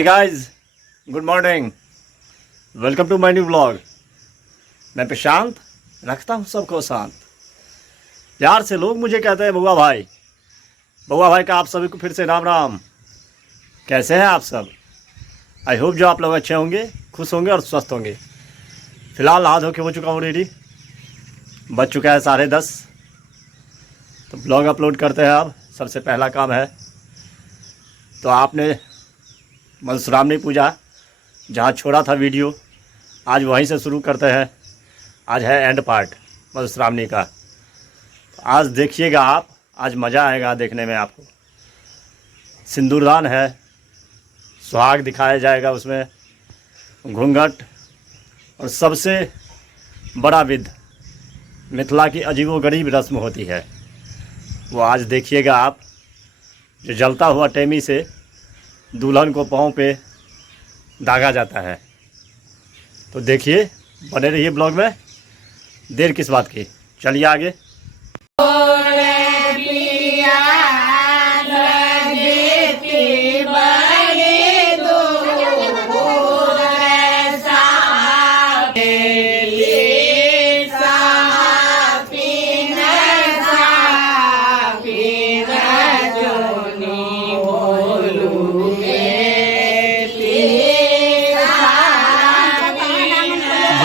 Hey guys, good morning, welcome to my new blog. मैं प्रशांत, रखता हूँ सबको शांत। प्यार से लोग मुझे कहते हैं बउआ भाई। बउआ भाई का आप सभी को फिर से राम राम। कैसे हैं आप सब? आई होप जो आप लोग अच्छे होंगे, खुश होंगे और स्वस्थ होंगे। फिलहाल नहा धो के हो चुका हूँ रेडी, बज चुका है 10:30। तो ब्लॉग अपलोड करते हैं। अब सबसे पहला काम है, तो आपने मधुश्रावणी पूजा जहाँ छोड़ा था वीडियो, आज वहीं से शुरू करते हैं। आज है एंड पार्ट मधुश्रावणी का। तो आज देखिएगा आप, आज मज़ा आएगा देखने में आपको। सिंदूरदान है, सुहाग दिखाया जाएगा उसमें, घूंघट, और सबसे बड़ा विध मिथिला की अजीबोगरीब रस्म होती है, वो आज देखिएगा आप। जो जलता हुआ टेमी से दुल्हन को पाँव पे दागा जाता है। तो देखिए, बने रहिए ब्लॉग में। देर किस बात की, चलिए आगे।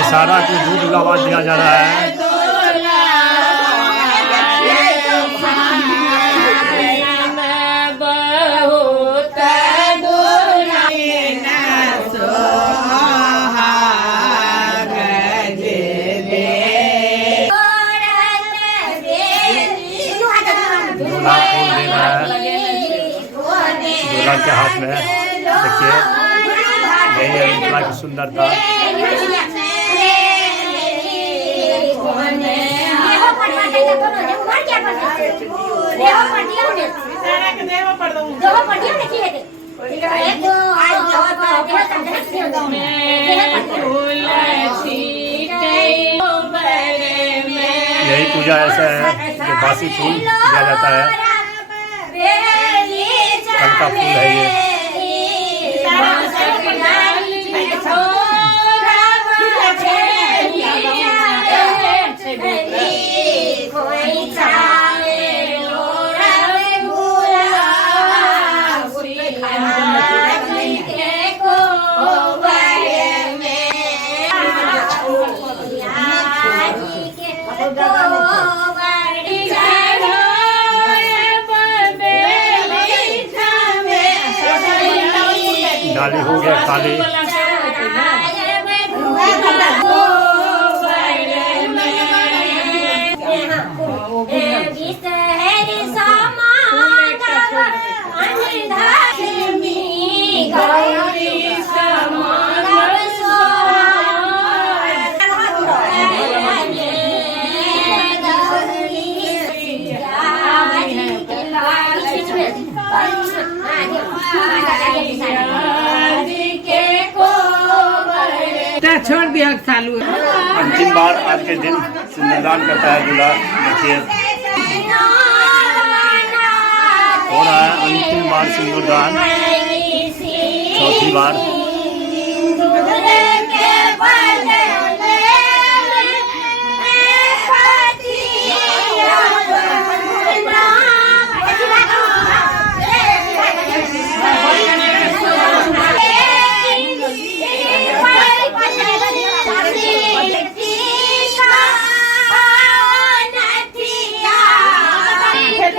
सारा को दूध का आवाज दिया जा रहा है। दूल्हा फूल दे रहा है दूल्हा के हाथ में। देखिए, यही है मिथिला की सुंदरता। यही पूजा ऐसा है जो बासी फूल दिया जाता है। कल का फूल है ये। डाली हो गया खाली। छोड़ दिया चालू। अंतिम बार आज के दिन सिंदूरदान करता है दूल्हा। देखिए, हो रहा है अंतिम बार सिंदूरदान, चौथी बार।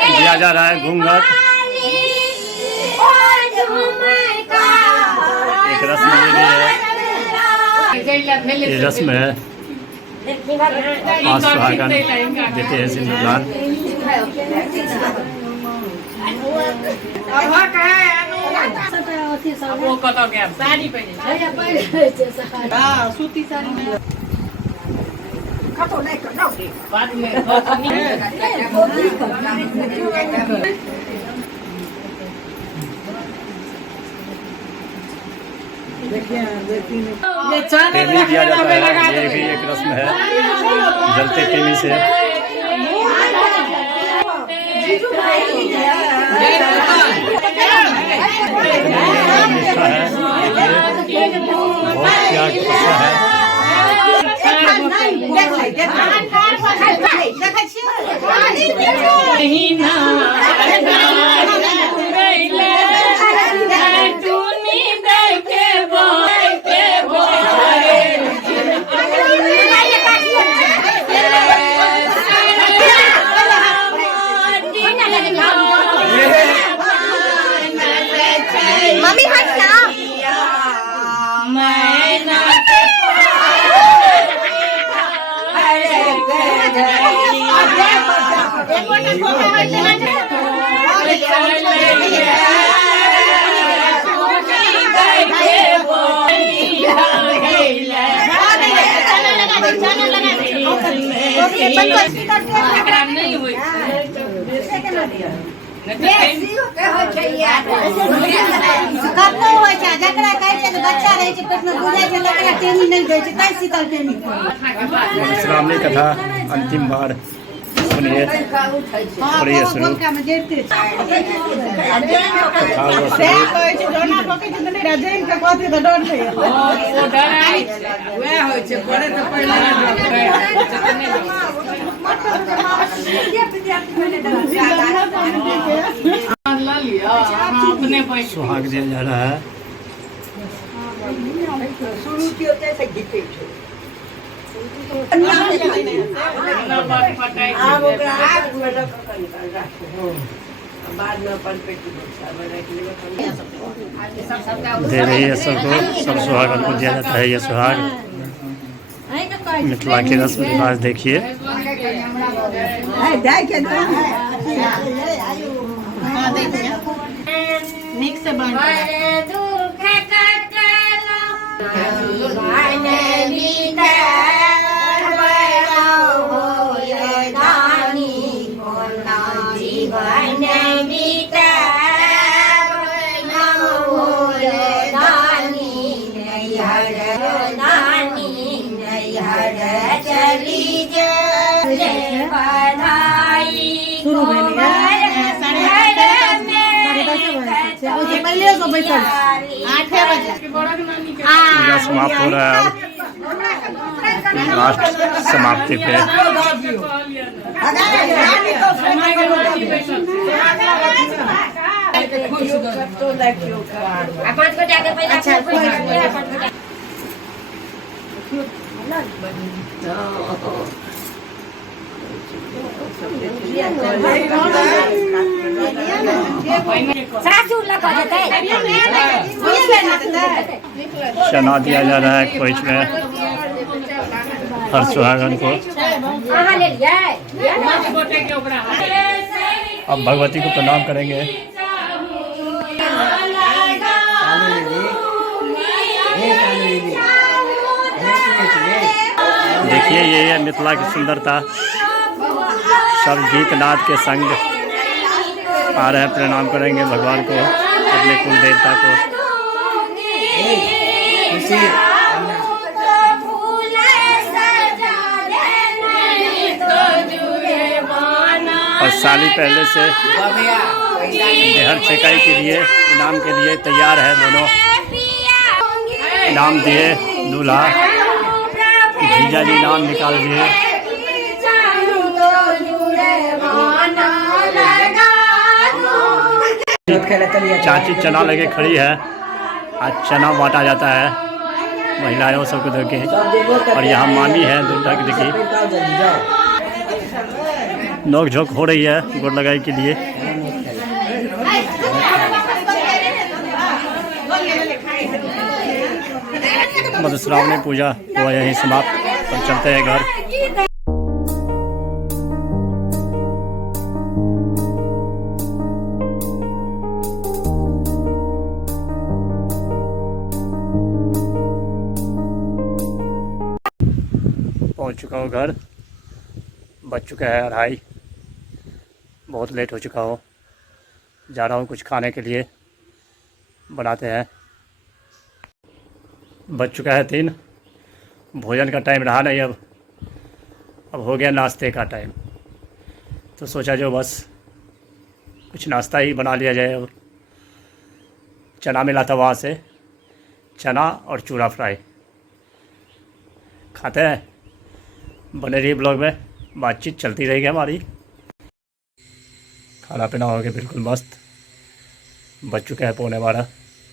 दिया जा रहा है घूंघट। एक रस्म ये रस्म है। 5 सुहागन देते हैं सिंदूरदान। साड़ी पहने सूती साड़ी बाद में टेमी दिया जाता है। ये भी एक रस्म है, जलते टेमी से। मीठा है, बहुत प्यार किस्सा है। मम्मी हट ना कतौ होइ छै जकरा कहै छै बच्चा रहै छै पेट में बुझाइ छै तकरा टेमी नहीं दै छै तै शीतल टेमी मधुश्रावणी कथा अंतिम बार सुनिए और ये शुरू कथा हुआ सुहाग दिया जा रहा है। दे रही है सबको, सब सुहागन को दिया जाता है ये सुहाग। मिथिला की रस्म रिवाज देखिए। पूजा समाप्त हो रहा है अब लास्ट समाप्ति पे। चना दिया जा रहा है खोइच में हर सुहागन को। अब भगवती को प्रणाम करेंगे। देखिए ये है मिथिला की सुंदरता। सब गीत नाद के संग आ रहे हैं, प्रणाम करेंगे भगवान को, अपने कुल देवता को। और साली पहले से देहर छेकाई के लिए, इनाम के लिए तैयार है। दोनों इनाम दिए, दूल्हा जीजा जी नाम निकाल दिए। चाची चना लगे खड़ी है, आज चना बांटा जाता है महिलाओं सबको देखे। और यहाँ मामी है दूल्हा की, देखिए नोक झोंक हो रही है गोड़ लगाई के लिए। मधुश्रावणी पूजा हुआ यहीं समाप्त। अब चलते हैं घर। पहुंच चुका हूँ घर, बज चुका है 2:30। बहुत लेट हो चुका हूँ। जा रहा हूँ कुछ खाने के लिए, बनाते हैं। बज चुका है 3। भोजन का टाइम रहा नहीं, अब हो गया नाश्ते का टाइम। तो सोचा जो बस कुछ नाश्ता ही बना लिया जाए। चना मिला था वहाँ से, चना और चूड़ा फ्राई खाते हैं। बने रही ब्लॉग में, बातचीत चलती रहेगी हमारी। खाना पीना हो गया बिल्कुल मस्त, बज चुका है 11:15।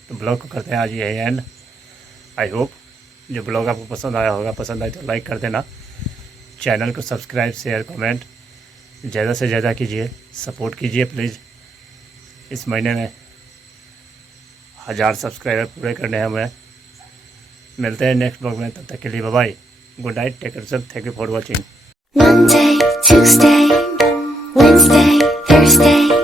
तो ब्लॉग को करते हैं आज यही एंड। आई होप जो ब्लॉग आपको पसंद आया होगा, पसंद आए तो लाइक कर देना, चैनल को सब्सक्राइब शेयर कमेंट ज़्यादा से ज़्यादा कीजिए, सपोर्ट कीजिए प्लीज़। इस महीने में 1000 सब्सक्राइबर पूरे करने हैं हमें। मिलते हैं नेक्स्ट ब्लॉग में, तब तक के लिए bye bye, good night, take care, thank you for watching. Monday, Tuesday, Wednesday, Thursday.